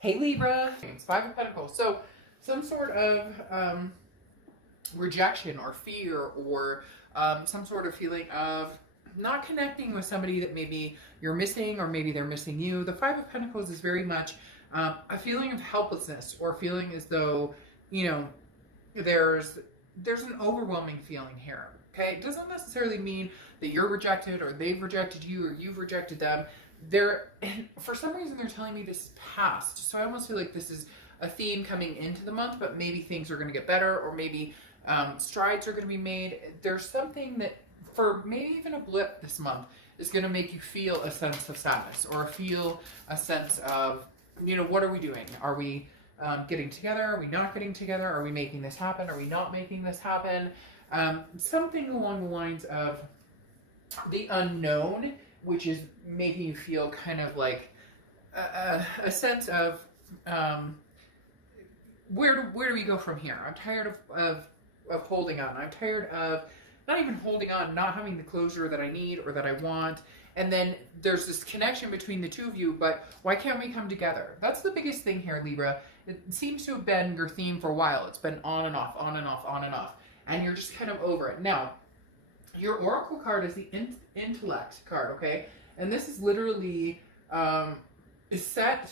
Hey Libra, it's Five of Pentacles. So some sort of rejection or fear or some sort of feeling of not connecting with somebody that maybe you're missing or maybe they're missing you. The Five of Pentacles is very much a feeling of helplessness or feeling as though, you know, there's an overwhelming feeling here. Okay, it doesn't necessarily mean that you're rejected or they've rejected you or you've rejected them. For some reason they're telling me this is past, so I almost feel like this is a theme coming into the month, but maybe things are going to get better, or maybe strides are going to be made. There's something that, for maybe even a blip this month, is going to make you feel a sense of sadness or feel a sense of, you know, what are we doing? Are we getting together? Are we not getting together? Are we making this happen? Are we not making this happen? Something along the lines of the unknown, which is making you feel kind of like a sense of where do we go from here? I'm tired of holding on. I'm tired of not even holding on, not having the closure that I need or that I want. And then there's this connection between the two of you, but why can't we come together? That's the biggest thing here, Libra. It seems to have been your theme for a while. It's been on and off, on and off, on and off. And you're just kind of over it. Now, your Oracle card is the intellect card, okay? And this is literally set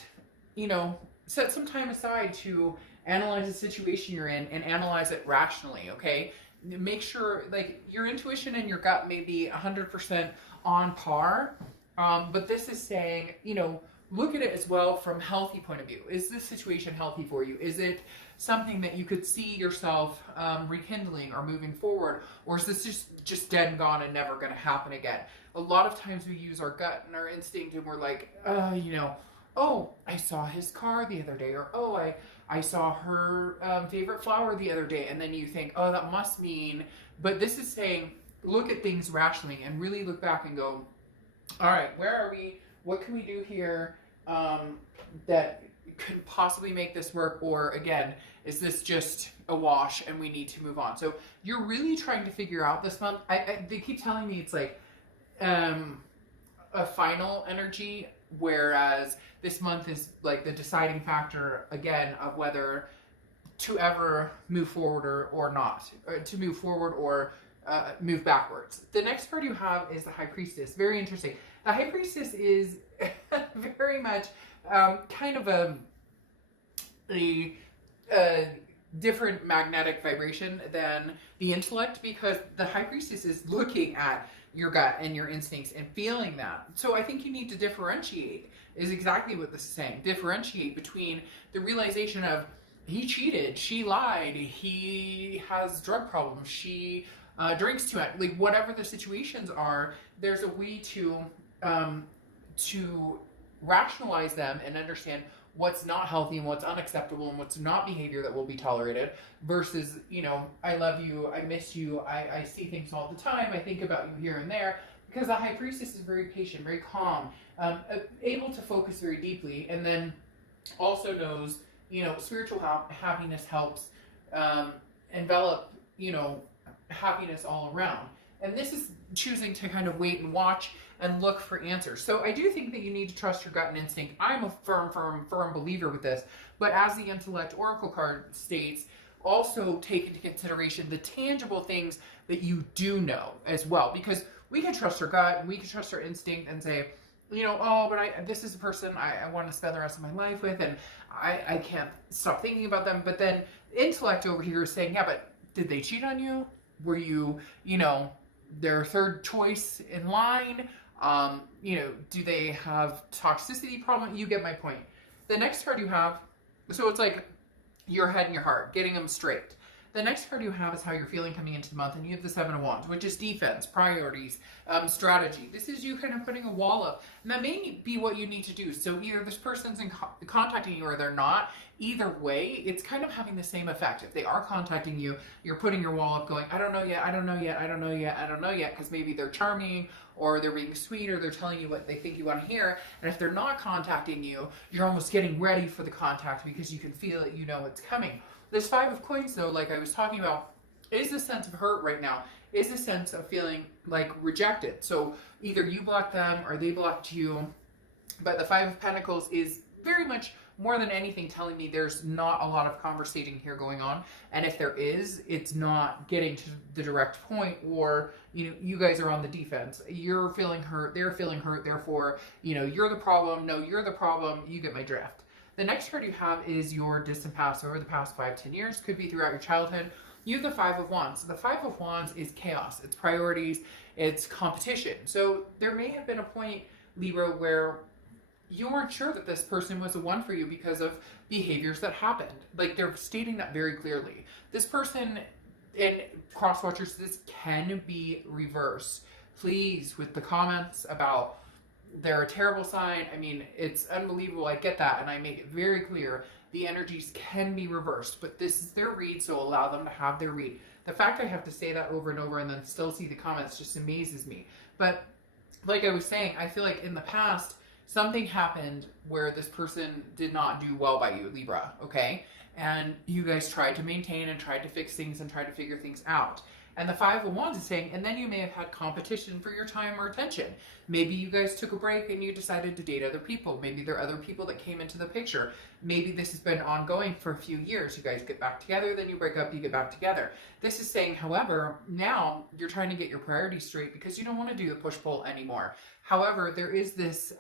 some time aside to analyze the situation you're in and analyze it rationally, okay? Make sure, like, your intuition and your gut may be 100% on par, but this is saying, you know, look at it as well from a healthy point of view. Is this situation healthy for you? Is it something that you could see yourself rekindling or moving forward? Or is this just dead and gone and never going to happen again? A lot of times we use our gut and our instinct and we're like, oh, I saw his car the other day, or oh, I saw her favorite flower the other day. And then you think, oh, that must mean, but this is saying, look at things rationally and really look back and go, all right, where are we? What can we do here that could possibly make this work? Or again, is this just a wash and we need to move on? So you're really trying to figure out this month. They keep telling me it's like a final energy, whereas this month is like the deciding factor again of whether to ever move forward or not, or to move forward or move backwards. The next card you have is the High Priestess. Very interesting. The High Priestess is very much kind of a different magnetic vibration than the intellect, because the High Priestess is looking at your gut and your instincts and feeling that. So I think you need to differentiate, is exactly what this is saying. Differentiate between the realization of he cheated, she lied, he has drug problems, she drinks too much, like whatever the situations are, there's a way to rationalize them and understand what's not healthy and what's unacceptable and what's not behavior that will be tolerated, versus, you know, I love you, I miss you, I see things all the time, I think about you here and there, because the High Priestess is very patient, very calm, able to focus very deeply, and then also knows, you know, spiritual happiness helps envelop, you know, happiness all around. And this is choosing to kind of wait and watch and look for answers. So I do think that you need to trust your gut and instinct. I'm a firm believer with this. But as the Intellect Oracle card states, also take into consideration the tangible things that you do know as well. Because we can trust our gut, and we can trust our instinct and say, you know, oh, but this is a person I want to spend the rest of my life with, and I can't stop thinking about them. But then intellect over here is saying, yeah, but did they cheat on you? Were you, you know, their third choice in line? You know, do they have toxicity problem? You get my point. The next card you have, so it's like your head and your heart, getting them straight. The next card you have is how you're feeling coming into the month, and you have the Seven of Wands, which is defense, priorities, strategy. This is you kind of putting a wall up, and that may be what you need to do. So either this person's contacting you or they're not. Either way, it's kind of having the same effect. If they are contacting you, you're putting your wall up going, I don't know yet, I don't know yet, I don't know yet, I don't know yet, because maybe they're charming, or they're being sweet, or they're telling you what they think you want to hear. And if they're not contacting you, you're almost getting ready for the contact because you can feel it, you know it's coming. This Five of Coins, though, like I was talking about, is a sense of hurt right now, is a sense of feeling like rejected. So either you blocked them or they blocked you. But the Five of Pentacles is very much more than anything telling me there's not a lot of conversating here going on. And if there is, it's not getting to the direct point, or, you know, you guys are on the defense. You're feeling hurt, they're feeling hurt, therefore, you know, you're the problem. No, you're the problem. You get my drift. The next card you have is your distant past over the past 5-10 years. Could be throughout your childhood. You have the Five of Wands. So the Five of Wands is chaos. It's priorities. It's competition. So there may have been a point, Libra, where you weren't sure that this person was the one for you because of behaviors that happened. Like, they're stating that very clearly. This person, and cross watchers, this can be reversed. Please, with the comments about they're a terrible sign, I mean, it's unbelievable. I get that, and I make it very clear the energies can be reversed, but this is their read, so allow them to have their read. The fact I have to say that over and over and then still see the comments just amazes me. But like I was saying, I feel like in the past, something happened where this person did not do well by you, Libra, okay? And you guys tried to maintain and tried to fix things and tried to figure things out. And the Five of Wands is saying, and then you may have had competition for your time or attention. Maybe you guys took a break and you decided to date other people. Maybe there are other people that came into the picture. Maybe this has been ongoing for a few years. You guys get back together, then you break up, you get back together. This is saying, however, now you're trying to get your priorities straight because you don't want to do the push-pull anymore. However, there is this,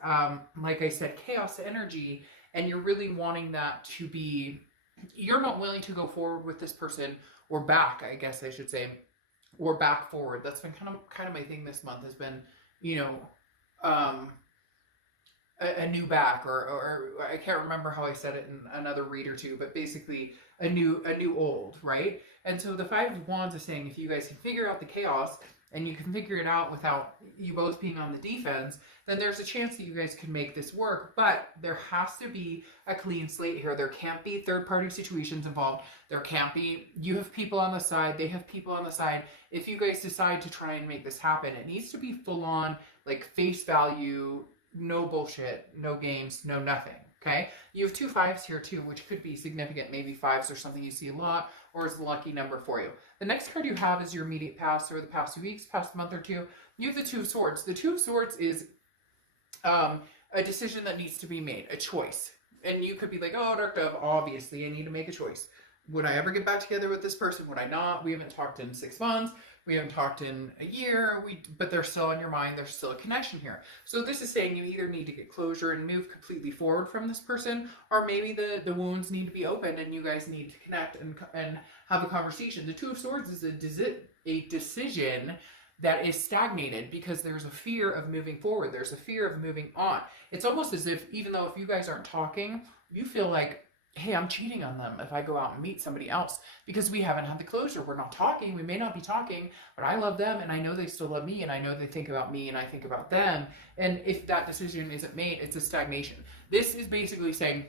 like I said, chaos energy, and you're really wanting that to be, you're not willing to go forward with this person, or back, I guess I should say, or back forward. That's been kind of my thing this month, has been, you know, a new back, or I can't remember how I said it in another read or two, but basically a new old, right? And so the Five of Wands is saying, if you guys can figure out the chaos and you can figure it out without you both being on the defense, then there's a chance that you guys can make this work. But there has to be a clean slate here. There can't be third-party situations involved. There can't be, you have people on the side, they have people on the side. If you guys decide to try and make this happen, it needs to be full-on, like, face value, no bullshit, no games, no nothing. Okay, you have two fives here too, which could be significant. Maybe fives are something you see a lot, or is a lucky number for you. The next card you have is your immediate past, or the past 2 weeks, past month or two. You have the Two of Swords. The Two of Swords is a decision that needs to be made, a choice. And you could be like, oh, Dark Dove, obviously I need to make a choice. Would I ever get back together with this person? Would I not? We haven't talked in 6 months. We haven't talked in a year, but they're still on your mind. There's still a connection here. So this is saying you either need to get closure and move completely forward from this person, or maybe the wounds need to be opened and you guys need to connect and have a conversation. The Two of Swords is a decision that is stagnated because there's a fear of moving forward. There's a fear of moving on. It's almost as if, even though if you guys aren't talking, you feel like, hey, I'm cheating on them if I go out and meet somebody else because we haven't had the closure. We're not talking. We may not be talking, but I love them and I know they still love me and I know they think about me and I think about them. And if that decision isn't made, it's a stagnation. This is basically saying,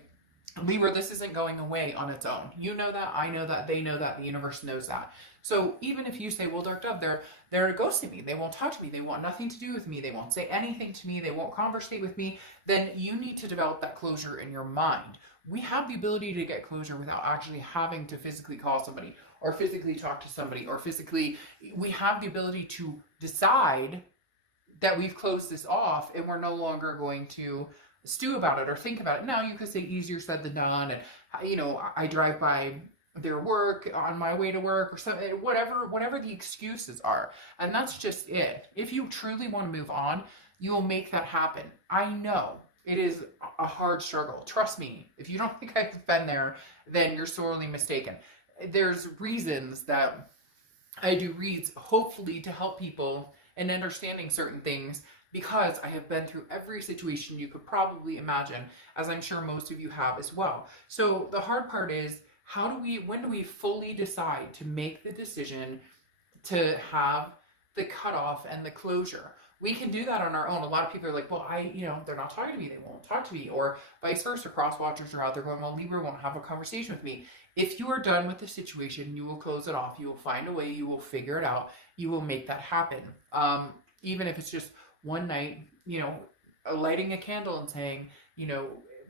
Libra, this isn't going away on its own. You know that, I know that, they know that, the universe knows that. So even if you say, well, Dark Dove, they're ghosting me, they won't talk to me, they want nothing to do with me, they won't say anything to me, they won't conversate with me, then you need to develop that closure in your mind. We have the ability to get closure without actually having to physically call somebody or physically talk to somebody or physically, we have the ability to decide that we've closed this off and we're no longer going to stew about it or think about it. Now you could say easier said than done, and you know, I drive by their work on my way to work or something, whatever the excuses are, and that's just it. If you truly want to move on, you will make that happen. I know it is a hard struggle. Trust me, if you don't think I've been there, then you're sorely mistaken. There's reasons that I do reads, hopefully to help people in understanding certain things, because I have been through every situation you could probably imagine, as I'm sure most of you have as well. So the hard part is, when do we fully decide to make the decision to have the cutoff and the closure? We can do that on our own. A lot of people are like, well, they're not talking to me, they won't talk to me, or vice versa. Cross watchers are out there going, well, Libra won't have a conversation with me. If you are done with the situation, you will close it off. You will find a way, you will figure it out, you will make that happen. Even if it's just one night, lighting a candle and saying,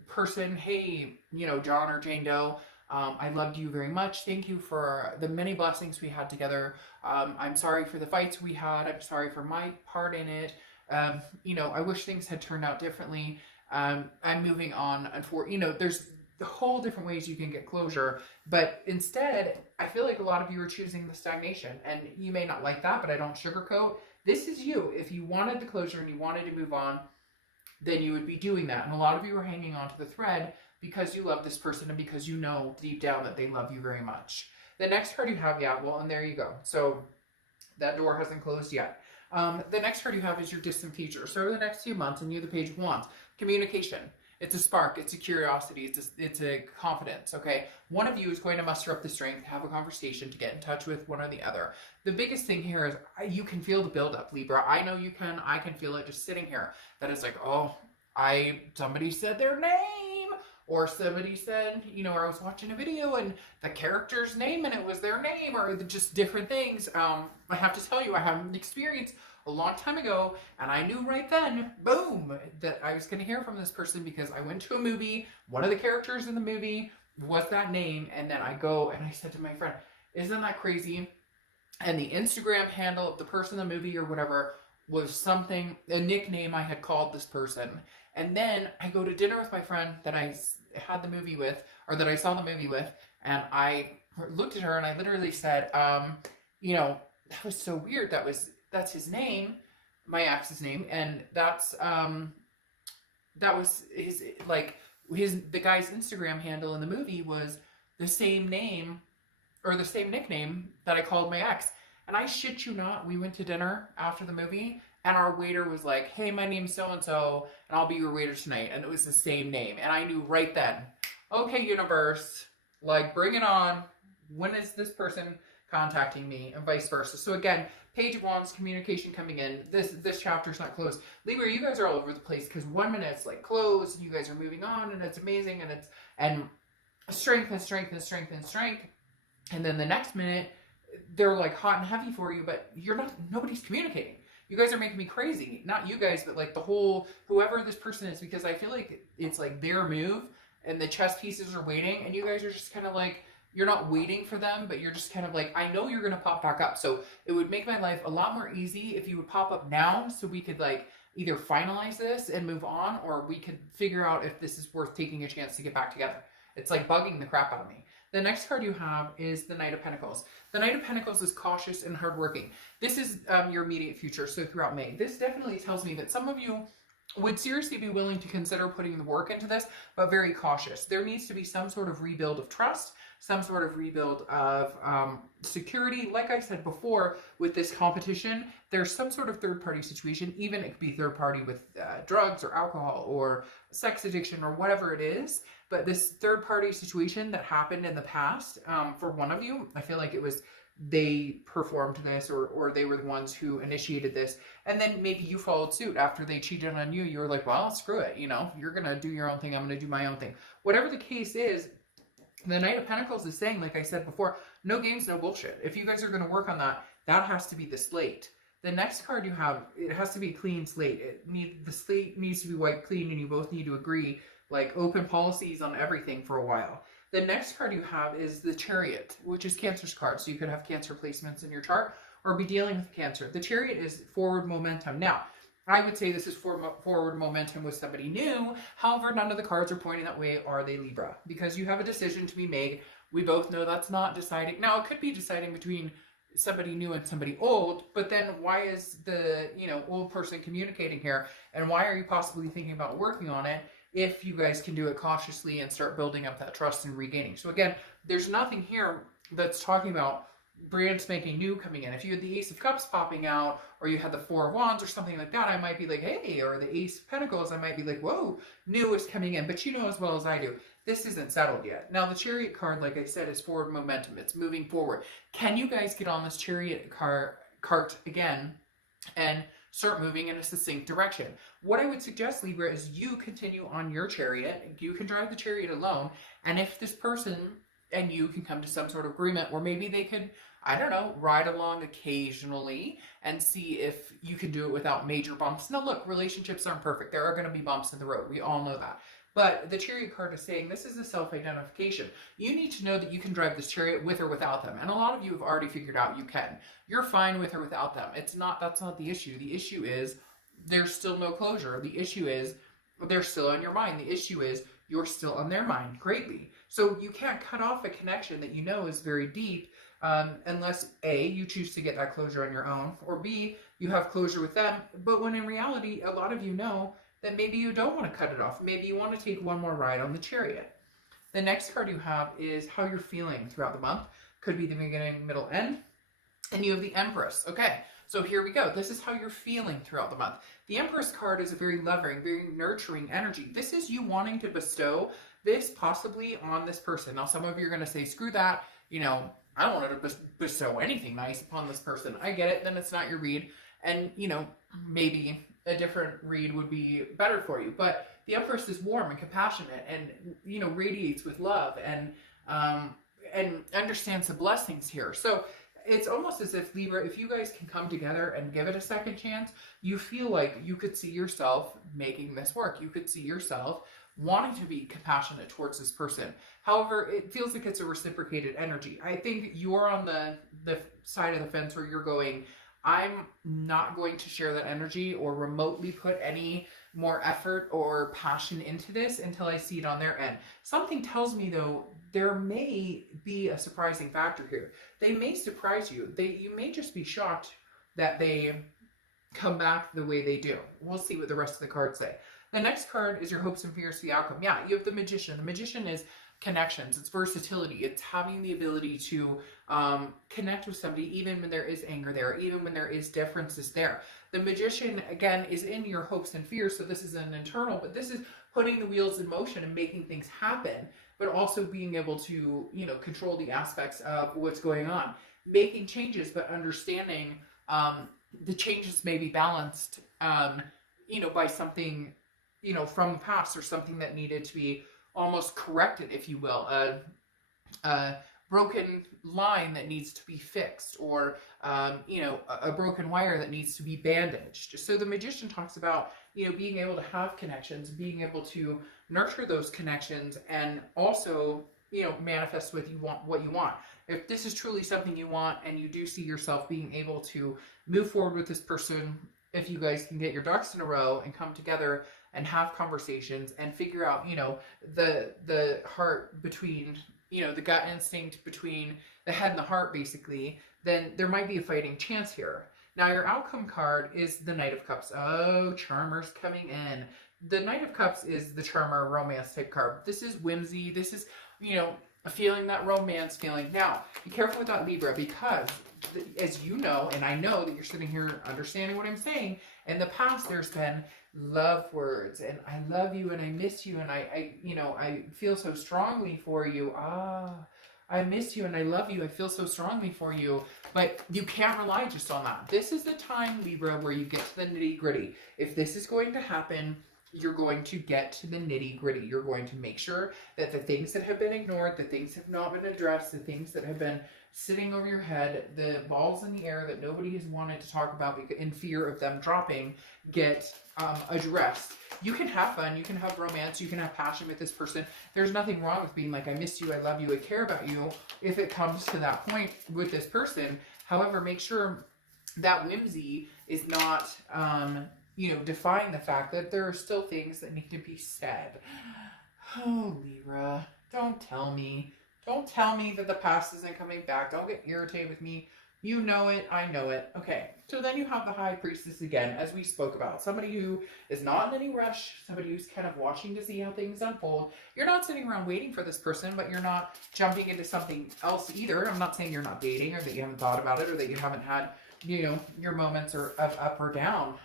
person, hey, John or Jane Doe, I loved you very much. Thank you for the many blessings we had together. I'm sorry for the fights we had. I'm sorry for my part in it. I wish things had turned out differently. I'm moving on. There's the whole different ways you can get closure. But instead, I feel like a lot of you are choosing the stagnation, and you may not like that, but I don't sugarcoat. This is you. If you wanted the closure and you wanted to move on, then you would be doing that. And a lot of you are hanging on to the thread because you love this person and because you know deep down that they love you very much. The next card you have, yeah, well, and there you go. So that door hasn't closed yet. The next card you have is your distant future. So over the next few months, and you're the Page of Wands. Communication. It's a spark. It's a curiosity. It's a confidence, okay? One of you is going to muster up the strength to have a conversation, to get in touch with one or the other. The biggest thing here is you can feel the buildup, Libra. I know you can. I can feel it just sitting here. That is like, oh, somebody said their name. Or somebody said, you know, or I was watching a video and the character's name and it was their name, or just different things. I have to tell you, I had an experience a long time ago, and I knew right then, boom, that I was going to hear from this person because I went to a movie. One of the characters in the movie was that name, and then I go and I said to my friend, isn't that crazy? And the Instagram handle of the person in the movie or whatever was something, a nickname I had called this person. And then I go to dinner with my friend that I had the movie with, or that I saw the movie with, and I looked at her and I literally said, you know, that was so weird. That's his name, my ex's name, and that was his, like, the guy's Instagram handle in the movie was the same name, or the same nickname that I called my ex. And I shit you not, we went to dinner after the movie, and our waiter was like, hey, my name's so-and-so, and I'll be your waiter tonight. And it was the same name. And I knew right then, okay, universe, like, bring it on. When is this person contacting me? And vice versa. So again, Page of Wands, communication coming in. This chapter's not closed. Libra, you guys are all over the place because 1 minute it's like closed, and you guys are moving on, and it's amazing, and strength and strength and strength and strength. And then the next minute, they're like hot and heavy for you, but nobody's communicating. You guys are making me crazy. Not you guys, but like the whole, whoever this person is, because I feel like it's like their move and the chess pieces are waiting, and you guys are just kind of like, you're not waiting for them, but you're just kind of like, I know you're going to pop back up. So it would make my life a lot more easy if you would pop up now, so we could like either finalize this and move on, or we could figure out if this is worth taking a chance to get back together. It's like bugging the crap out of me. The next card you have is the Knight of Pentacles. The Knight of Pentacles is cautious and hardworking. This is your immediate future, so throughout May. This definitely tells me that some of you would seriously be willing to consider putting the work into this, but very cautious. There needs to be some sort of rebuild of trust, some sort of rebuild of security. Like I said before, with this competition, there's some sort of third-party situation. Even it could be third-party with drugs or alcohol or sex addiction or whatever it is. But this third-party situation that happened in the past, for one of you, I feel like it was they performed this, or they were the ones who initiated this, and then maybe you followed suit after they cheated on you. You were like, well, screw it, you know, you're gonna do your own thing, I'm gonna do my own thing. Whatever the case is, the Knight of Pentacles is saying, like I said before, no games, no bullshit. If you guys are gonna work on that, that has to be the slate. The next card you have, it has to be a clean slate. The slate needs to be wiped clean, and you both need to agree, like, open policies on everything for a while. The next card you have is the Chariot, which is Cancer's card. So you could have Cancer placements in your chart or be dealing with Cancer. The Chariot is forward momentum. Now, I would say this is forward momentum with somebody new. However, none of the cards are pointing that way. Are they, Libra? Because you have a decision to be made. We both know that's not deciding. Now, it could be deciding between somebody new and somebody old, but then why is the, you know, old person communicating here? And why are you possibly thinking about working on it if you guys can do it cautiously and start building up that trust and regaining? So again, there's nothing here that's talking about brand spanking new coming in. If you had the Ace of Cups popping out, or you had the Four of Wands or something like that, I might be like, hey, or the Ace of Pentacles, I might be like, whoa, new is coming in. But you know as well as I do, this isn't settled yet. Now, the Chariot card, like I said, is forward momentum. It's moving forward. Can you guys get on this Chariot cart again and start moving in a succinct direction? What I would suggest, Libra, is you continue on your Chariot. You can drive the Chariot alone. And if this person and you can come to some sort of agreement where maybe they could, I don't know, ride along occasionally and see if you can do it without major bumps. Now, look, relationships aren't perfect. There are going to be bumps in the road. We all know that. But the Chariot card is saying this is a self-identification. You need to know that you can drive this Chariot with or without them. And a lot of you have already figured out you can. You're fine with or without them. That's not the issue. The issue is there's still no closure. The issue is they're still on your mind. The issue is you're still on their mind greatly. So you can't cut off a connection that you know is very deep unless A, you choose to get that closure on your own, or B, you have closure with them. But when in reality, a lot of you know that maybe you don't want to cut it off. Maybe you want to take one more ride on the chariot. The next card you have is how you're feeling throughout the month. Could be the beginning, middle, end. And you have the Empress. Okay, so here we go. This is how you're feeling throughout the month. The Empress card is a very loving, very nurturing energy. This is you wanting to bestow this possibly on this person. Now, some of you are going to say, screw that. You know, I don't want to bestow anything nice upon this person. I get it. Then it's not your read. And, you know, maybe a different read would be better for you. But the Empress is warm and compassionate and, you know, radiates with love and understands the blessings here. So it's almost as if, Libra, if you guys can come together and give it a second chance, you feel like you could see yourself making this work. You could see yourself wanting to be compassionate towards this person. However, it feels like it's a reciprocated energy. I think you're on the side of the fence where you're going, I'm not going to share that energy or remotely put any more effort or passion into this until I see it on their end. Something tells me, though, there may be a surprising factor here. They may surprise you. You may just be shocked that they come back the way they do. We'll see what the rest of the cards say. The next card is your hopes and fears for the outcome. Yeah, you have the Magician. The Magician is connections. It's versatility. It's having the ability to connect with somebody even when there is anger there, even when there is differences there. The Magician, again, is in your hopes and fears. So this is an internal, but this is putting the wheels in motion and making things happen, but also being able to, you know, control the aspects of what's going on. Making changes, but understanding the changes may be balanced, you know, by something, you know, from the past or something that needed to be almost corrected, if you will. A broken line that needs to be fixed, or, you know, a broken wire that needs to be bandaged. So the Magician talks about, you know, being able to have connections, being able to nurture those connections, and also, you know, manifest what you want. If this is truly something you want and you do see yourself being able to move forward with this person, if you guys can get your ducks in a row and come together and have conversations and figure out, you know, the heart between, you know, the gut instinct between the head and the heart, basically, then there might be a fighting chance here. Now, your outcome card is the Knight of Cups. Oh, Charmer's coming in. The Knight of Cups is the Charmer romance type card. This is whimsy. This is, you know, a feeling, that romance feeling. Now, be careful with that, Libra, because as you know, and I know that you're sitting here understanding what I'm saying, in the past there's been love words and I love you and I miss you and I you know, I feel so strongly for you. I miss you and I love you. I feel so strongly for you. But you can't rely just on that. This is the time, Libra, where you get to the nitty gritty. If this is going to happen, you're going to get to the nitty gritty. You're going to make sure that the things that have been ignored, the things that have not been addressed, the things that have been sitting over your head, the balls in the air that nobody has wanted to talk about in fear of them dropping, get addressed. You can have fun, you can have romance, you can have passion with this person. There's nothing wrong with being like, I miss you, I love you, I care about you, if it comes to that point with this person. However, make sure that whimsy is not, you know, defying the fact that there are still things that need to be said. Oh, Libra, don't tell me. Don't tell me that the past isn't coming back. Don't get irritated with me. You know it. I know it. Okay. So then you have the High Priestess again, as we spoke about. Somebody who is not in any rush. Somebody who's kind of watching to see how things unfold. You're not sitting around waiting for this person, but you're not jumping into something else either. I'm not saying you're not dating or that you haven't thought about it or that you haven't had, you know, your moments of up or down.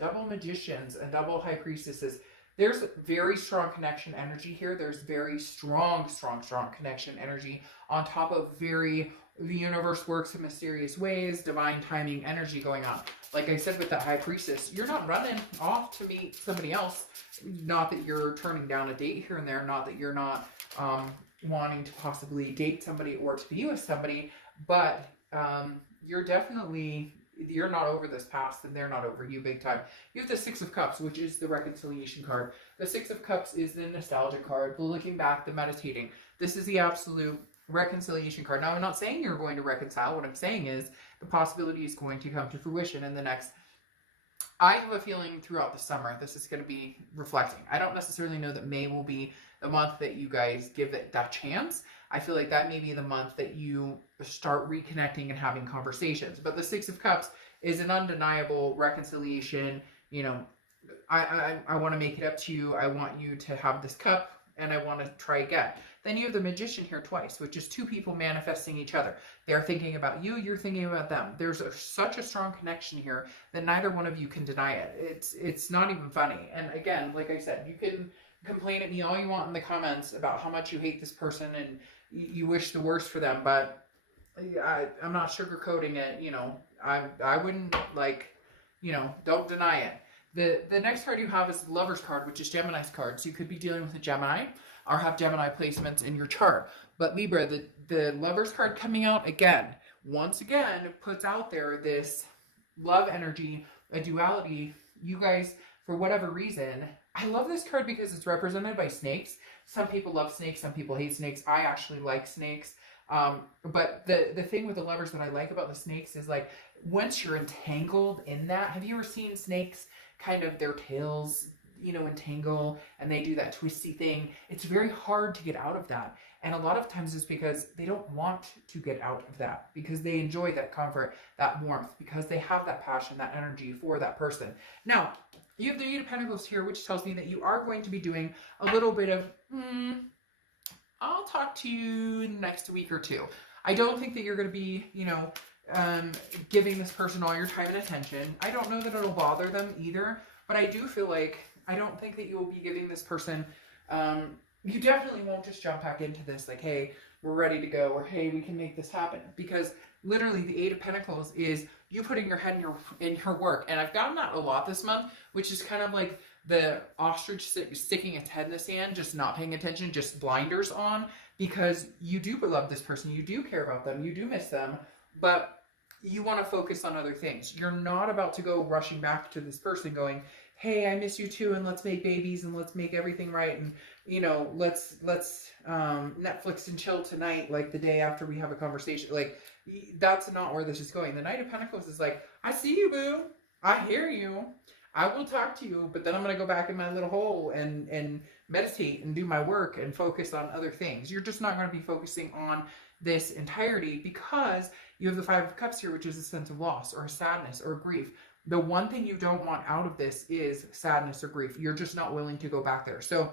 Double Magicians and double High Priestesses. There's very strong connection energy here. There's very strong connection energy on top of the universe works in mysterious ways, divine timing energy going on. Like I said with that High Priestess, you're not running off to meet somebody else. Not that you're turning down a date here and there. Not that you're not wanting to possibly date somebody or to be with somebody. But you're definitely... You're not over this past and they're not over you big time. You have the Six of Cups, which is the reconciliation card. The Six of Cups is the nostalgic card, the looking back, the meditating. This is the absolute reconciliation card. Now, I'm not saying you're going to reconcile. What I'm saying is the possibility is going to come to fruition in the next I have a feeling throughout the summer this is going to be reflecting. I don't necessarily know that May will be the month that you guys give it that chance. I feel like that may be the month that you start reconnecting and having conversations. But the Six of Cups is an undeniable reconciliation. You know, I want to make it up to you. I want you to have this cup and I want to try again. Then you have the Magician here twice, which is two people manifesting each other. They're thinking about you, you're thinking about them. There's such a strong connection here that neither one of you can deny it. It's not even funny. And again, like I said, you can complain at me all you want in the comments about how much you hate this person and you wish the worst for them, but I'm not sugarcoating it. You know, I wouldn't, like, you know, don't deny it. The next card you have is the Lover's card, which is Gemini's card. So you could be dealing with a Gemini or have Gemini placements in your chart. But Libra, the Lover's card coming out again, once again, puts out there this love energy, a duality. You guys, for whatever reason, I love this card because it's represented by snakes. Some people love snakes, some people hate snakes. I actually like snakes. But the thing with the Lovers that I like about the snakes is, like, once you're entangled in that, have you ever seen snakes kind of their tails, you know, entangle and they do that twisty thing? It's very hard to get out of that. And a lot of times it's because they don't want to get out of that, because they enjoy that comfort, that warmth, because they have that passion, that energy for that person. Now, you have the Eight of Pentacles here, which tells me that you are going to be doing a little bit of, I'll talk to you next week or two. I don't think that you're going to be, you know, giving this person all your time and attention. I don't know that it'll bother them either, but I do feel like, I don't think that you will be giving this person, you definitely won't just jump back into this like, hey, we're ready to go, or hey, we can make this happen. Because literally the Eight of Pentacles is you putting your head in your work. And I've gotten that a lot this month, which is kind of like the ostrich sticking its head in the sand, just not paying attention, just blinders on, because you do love this person, you do care about them, you do miss them, but you want to focus on other things. You're not about to go rushing back to this person going, hey, I miss you too, and let's make babies and let's make everything right, and, you know, let's Netflix and chill tonight, like the day after we have a conversation. Like, that's not where this is going. The Knight of Pentacles is like, I see you, boo. I hear you. I will talk to you, but then I'm going to go back in my little hole and meditate and do my work and focus on other things. You're just not going to be focusing on this entirety, because you have the Five of Cups here, which is a sense of loss or sadness or grief. The one thing you don't want out of this is sadness or grief. You're just not willing to go back there. So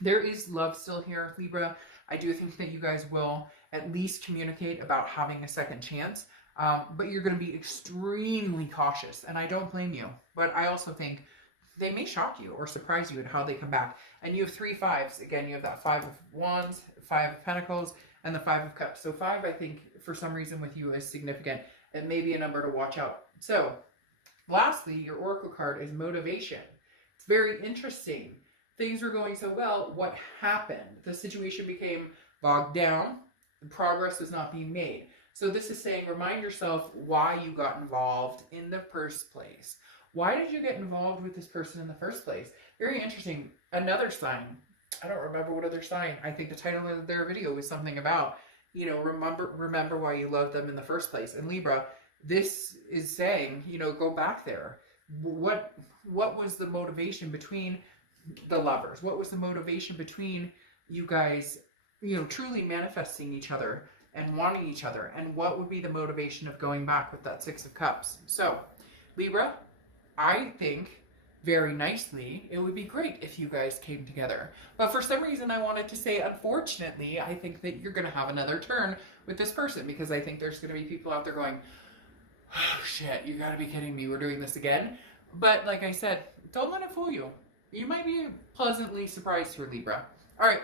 there is love still here, Libra. I do think that you guys will at least communicate about having a second chance, but you're going to be extremely cautious, and I don't blame you. But I also think they may shock you or surprise you in how they come back. And you have three fives. Again, you have that Five of Wands, Five of Pentacles, and the Five of Cups. So five, I think, for some reason with you is significant. It may be a number to watch out. So lastly, your Oracle card is Motivation. It's very interesting. Things were going so well. What happened? The situation became bogged down. The progress was not being made. So this is saying, remind yourself why you got involved in the first place. Why did you get involved with this person in the first place? Very interesting. Another sign. I don't remember what other sign. I think the title of their video was something about, you know, remember why you loved them in the first place. And Libra, this is saying, you know, go back there. What was the motivation between the lovers? What was the motivation between you guys, you know, truly manifesting each other and wanting each other? And what would be the motivation of going back with that Six of Cups? So, Libra, I think very nicely, it would be great if you guys came together. But for some reason, I wanted to say, unfortunately, I think that you're going to have another turn with this person, because I think there's going to be people out there going, oh, shit, you got to be kidding me. We're doing this again. But like I said, don't let it fool you. You might be pleasantly surprised here, Libra. All right,